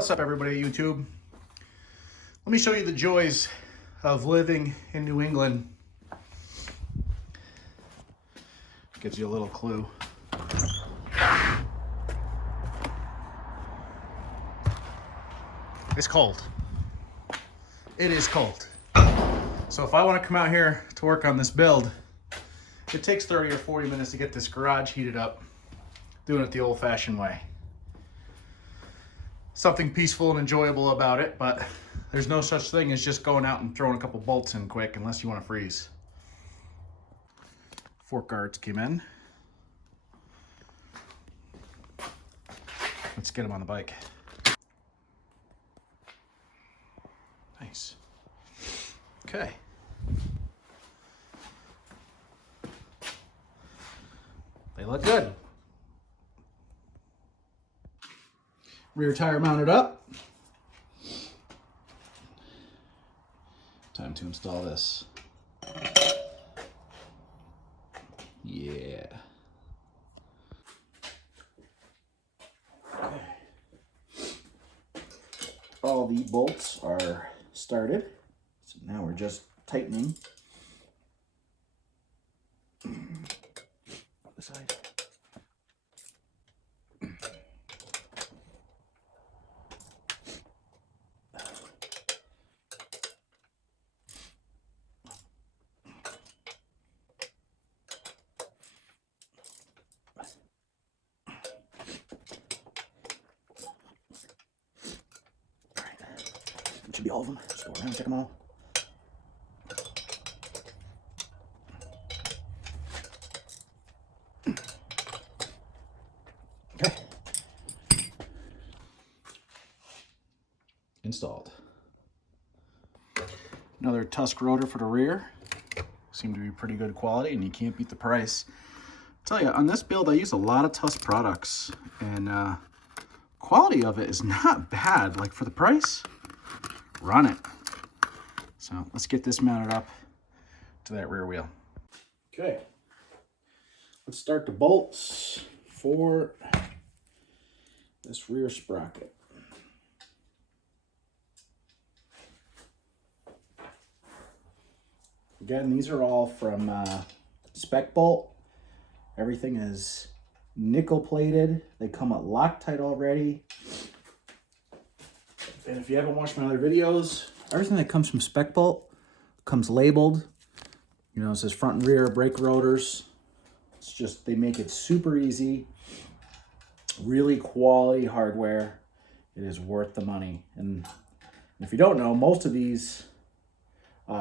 What's up, everybody at YouTube? Let me show you the joys of living in New England. Gives you a little clue. It's cold. It is cold. So if I want to come out here to work on this build, it takes 30 or 40 minutes to get this garage heated up, doing it the old-fashioned way. Something peaceful and enjoyable about it, but there's no such thing as just going out and throwing a couple bolts in quick unless you want to freeze. Fork guards came in. Let's get them on the bike. Nice. Okay. They look good. Rear tire mounted up. Time to install this. Yeah. Okay. All the bolts are started. So now we're just tightening the side. That should be all of them. Just go around and check them all. Okay. Installed. Another Tusk rotor for the rear. Seemed to be pretty good quality, and you can't beat the price. I'll tell you, on this build I use a lot of Tusk products, and quality of it is not bad. Like, for the price, run it. So let's get this mounted up to that rear wheel. Okay, let's start the bolts for this rear sprocket. Again, these are all from Spec Bolt. Everything is nickel plated. They come with Loctite already. And if you haven't watched my other videos, everything that comes from Spec Bolt comes labeled. You know, it says front and rear brake rotors. It's just, they make it super easy. Really quality hardware. It is worth the money. And if you don't know, most of these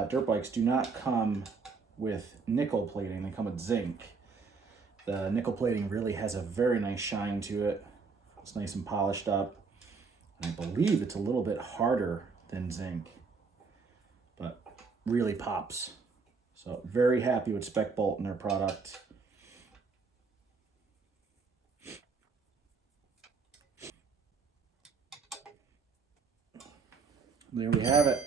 dirt bikes do not come with nickel plating. They come with zinc. The nickel plating really has a very nice shine to it. It's nice and polished up. And I believe it's a little bit harder than zinc, but really pops. So very happy with Spec Bolt and their product. There we have it.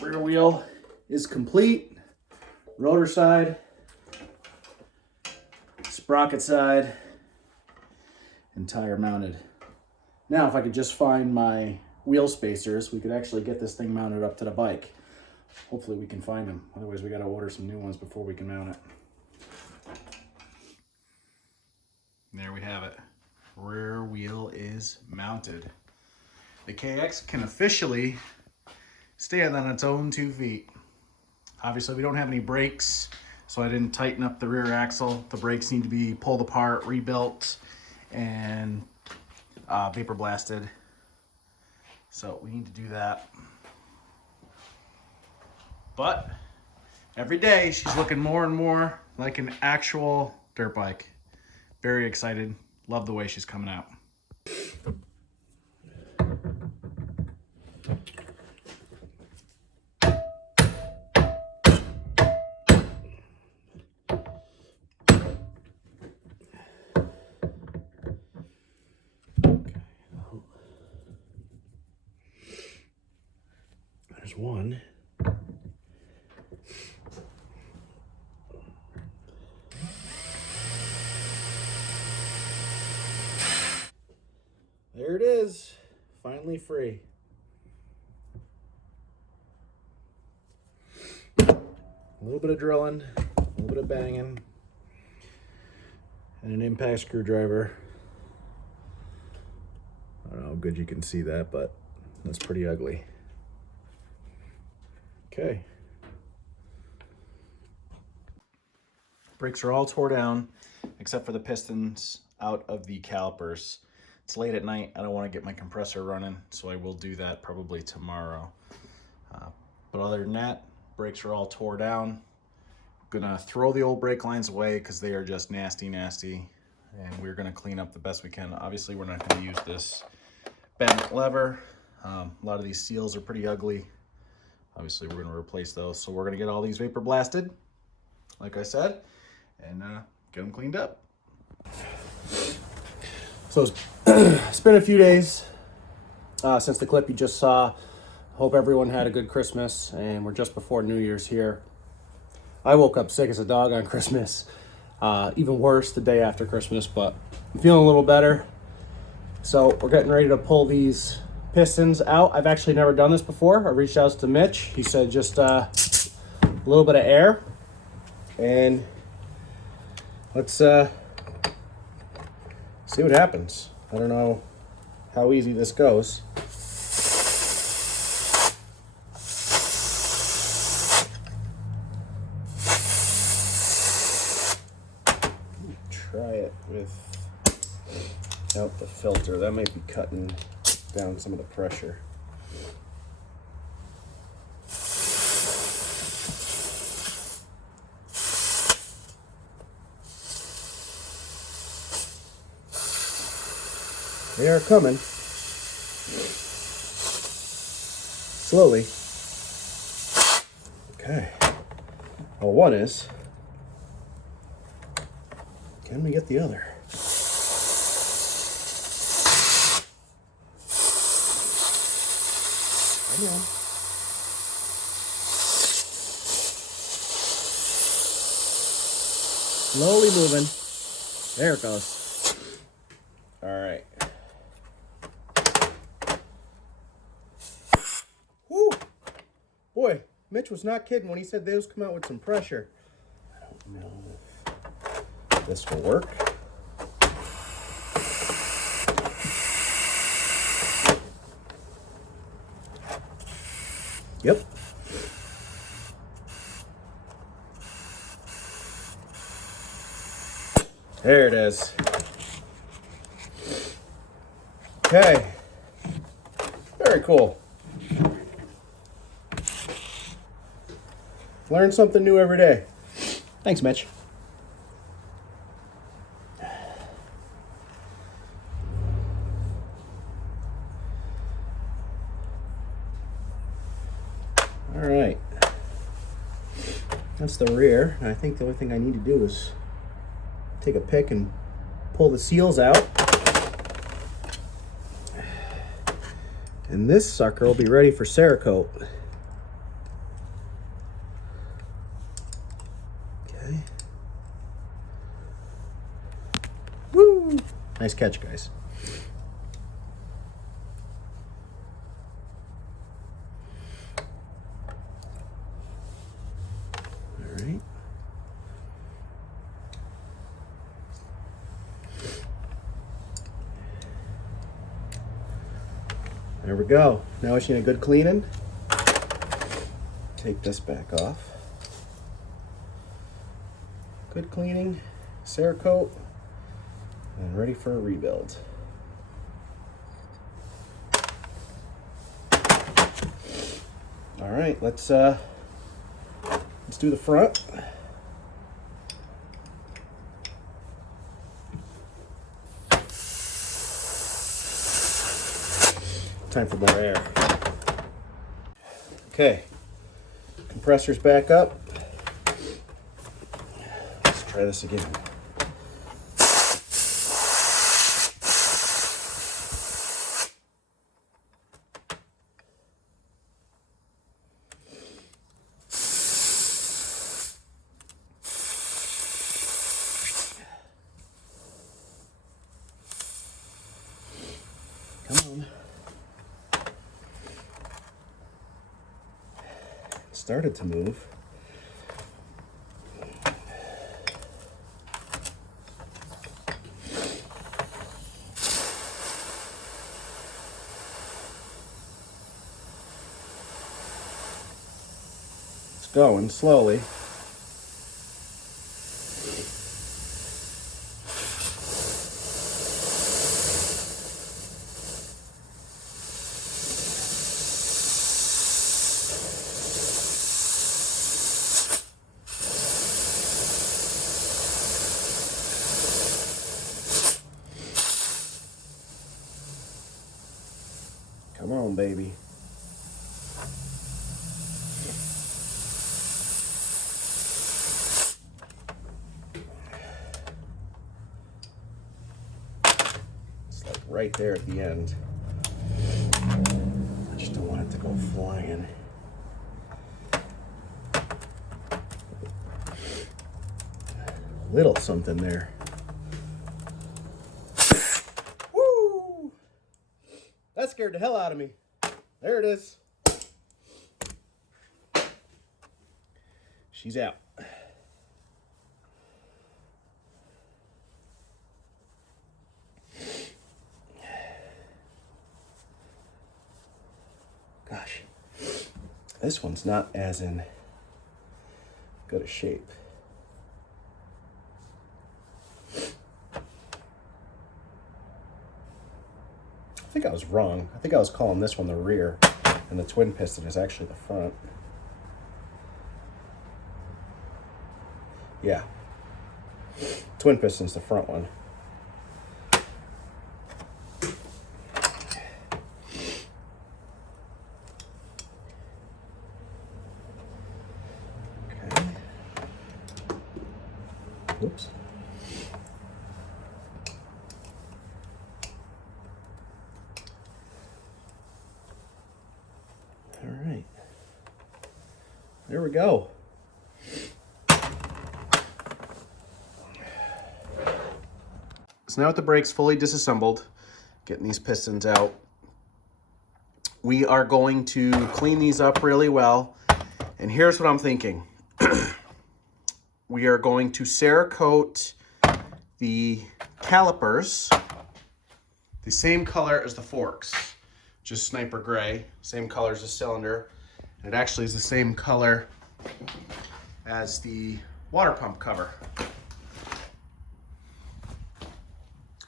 Rear wheel is complete. Rotor side, sprocket side, and tire mounted. Now, if I could just find my wheel spacers, we could actually get this thing mounted up to the bike. Hopefully we can find them. Otherwise, we got to order some new ones before we can mount it. There we have it. Rear wheel is mounted. The KX can officially stand on its own 2 feet. Obviously, we don't have any brakes, so I didn't tighten up the rear axle. The brakes need to be pulled apart, rebuilt, and vapor blasted. So we need to do that. But every day she's looking more and more like an actual dirt bike. Very excited. Love the way she's coming out. There's one. There it is. finally free. A little bit of drilling, a little bit of banging, and an impact screwdriver. I don't know how good you can see that, but that's pretty ugly. Okay. Brakes are all tore down, except for the pistons out of the calipers. It's late at night. I don't want to get my compressor running, so I will do that probably tomorrow. But other than that, brakes are all tore down. Gonna throw the old brake lines away because they are just nasty, nasty. And we're gonna clean up the best we can. Obviously, we're not gonna use this bent lever. A lot of these seals are pretty ugly. Obviously, we're gonna replace those. So we're gonna get all these vapor blasted, like I said, and get them cleaned up. So it's been a few days since the clip you just saw. Hope everyone had a good Christmas, and we're just before New Year's here. I woke up sick as a dog on Christmas. Even worse the day after Christmas, but I'm feeling a little better. So we're getting ready to pull these pistons out. I've actually never done this before. I reached out to Mitch. He said just a little bit of air, and let's see what happens. I don't know how easy this goes. Try it without the filter. That might be cutting down some of the pressure. They are coming. Slowly. Okay. Well, one is. Can we get the other? Come on. Slowly moving. There it goes. All right. Woo! Boy, Mitch was not kidding when he said those come out with some pressure. I don't know if this will work. Yep. There it is. Okay. Very cool. Learn something new every day. Thanks, Mitch. All right. That's the rear. I think the only thing I need to do is take a pick and pull the seals out. And this sucker will be ready for Cerakote. Okay. Woo! Nice catch, guys. All right. There we go. Now I just need a good cleaning. Take this back off. Good cleaning, Cerakote, and ready for a rebuild. All right, let's do the front. Time for more air. Okay, compressor's back up. Let's try this again. Come on. started to move. It's going slowly. Come on, baby. It's like right there at the end. I just don't want it to go flying. Little something there. Woo! That scared the hell out of me. There it is. She's out. Gosh, this one's not as in good a shape. I think I was wrong. I think I was calling this one the rear, and the twin piston is actually the front. Yeah. Twin piston's the front one. Okay. Oops. All right. There we go. So now with the brakes fully disassembled, getting these pistons out, we are going to clean these up really well. And here's what I'm thinking. We are going to Cerakote the calipers the same color as the forks, just sniper gray, same color as the cylinder. And it actually is the same color as the water pump cover.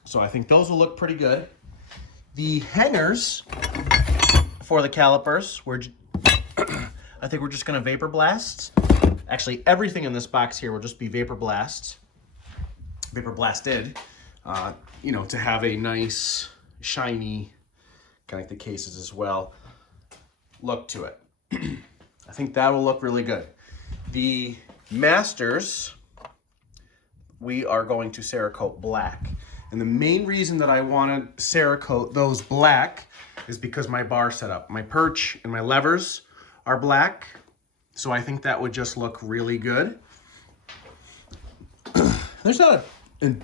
So I think those will look pretty good. The hangers for the calipers, I think we're just gonna vapor blast. Actually, everything in this box here will just be vapor blasted, you know, to have a nice, shiny, kind of like the cases as well, look to it. I think that will look really good. The masters, we are going to Cerakote black. And the main reason that I wanted Cerakote those black is because my bar setup, my perch and my levers are black. So I think that would just look really good. There's not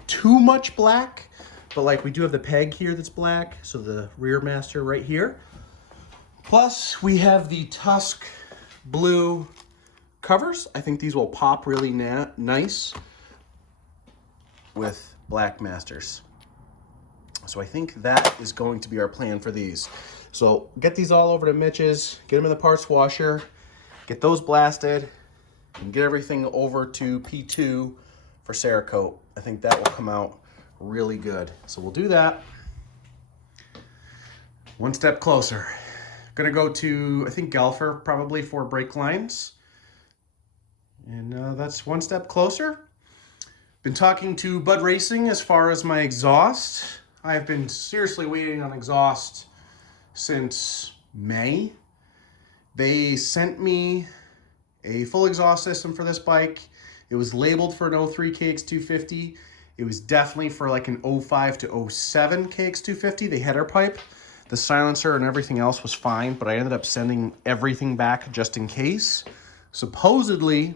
too much black, but like we do have the peg here that's black. So the rear master right here. Plus we have the Tusk blue covers. I think these will pop really nice with black masters. So I think that is going to be our plan for these. So get these all over to Mitch's, get them in the parts washer, get those blasted, and get everything over to P2 for Cerakote. I think that will come out really good. So we'll do that. One step closer. Gonna go to, I think, Galfer probably for brake lines. And that's one step closer. Been talking to Bud Racing as far as my exhaust. I've been seriously waiting on exhaust since May. They sent me a full exhaust system for this bike. It was labeled for an 03 KX250. It was definitely for like an 05 to 07 KX250. They header pipe. The silencer and everything else was fine, but I ended up sending everything back just in case. Supposedly,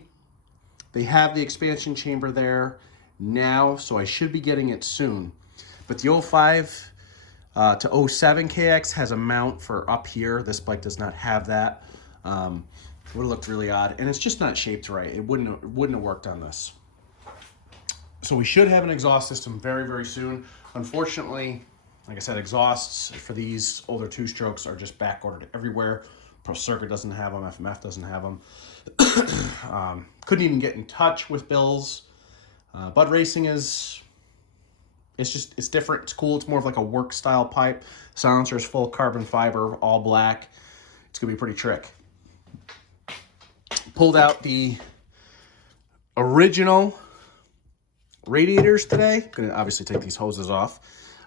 they have the expansion chamber there now, so I should be getting it soon. But the 05 to 07 KX has a mount for up here. This bike does not have that. Would have looked really odd, and it's just not shaped right. It wouldn't have worked on this. So we should have an exhaust system very, very soon. Unfortunately, like I said, exhausts for these older two-strokes are just back-ordered everywhere. Pro Circuit doesn't have them. FMF doesn't have them. Couldn't even get in touch with Bills. Bud Racing is... It's different. It's cool. It's more of like a work-style pipe. Silencer is full carbon fiber, all black. It's going to be pretty trick. Pulled out the original radiators today. Going to obviously take these hoses off.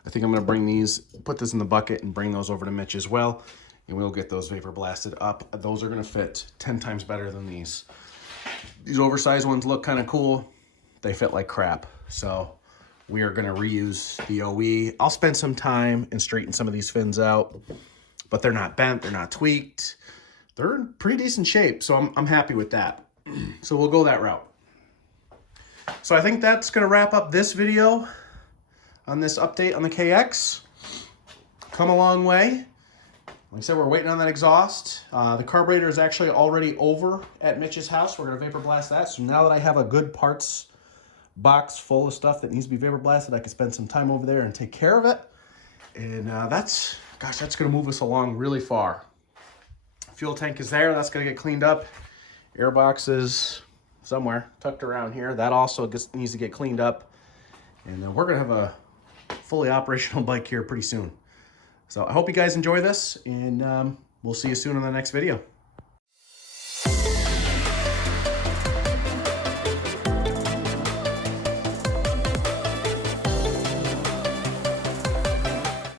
I think I'm going to bring these, put this in the bucket and bring those over to Mitch as well. And we'll get those vapor blasted up. Those are going to fit 10 times better than these. These oversized ones look kind of cool. They fit like crap. So we are going to reuse the OE. I'll spend some time and straighten some of these fins out, but they're not bent. They're not tweaked. They're in pretty decent shape, so I'm happy with that. So we'll go that route. So I think that's going to wrap up this video on this update on the KX. Come a long way. Like I said, we're waiting on that exhaust. The carburetor is actually already over at Mitch's house. We're going to vapor blast that. So now that I have a good parts box full of stuff that needs to be vapor blasted, I can spend some time over there and take care of it. And that's going to move us along really far. Fuel tank is there. That's going to get cleaned up. Airbox is somewhere tucked around here. That also needs to get cleaned up. And we're going to have a fully operational bike here pretty soon. So I hope you guys enjoy this, and we'll see you soon in the next video.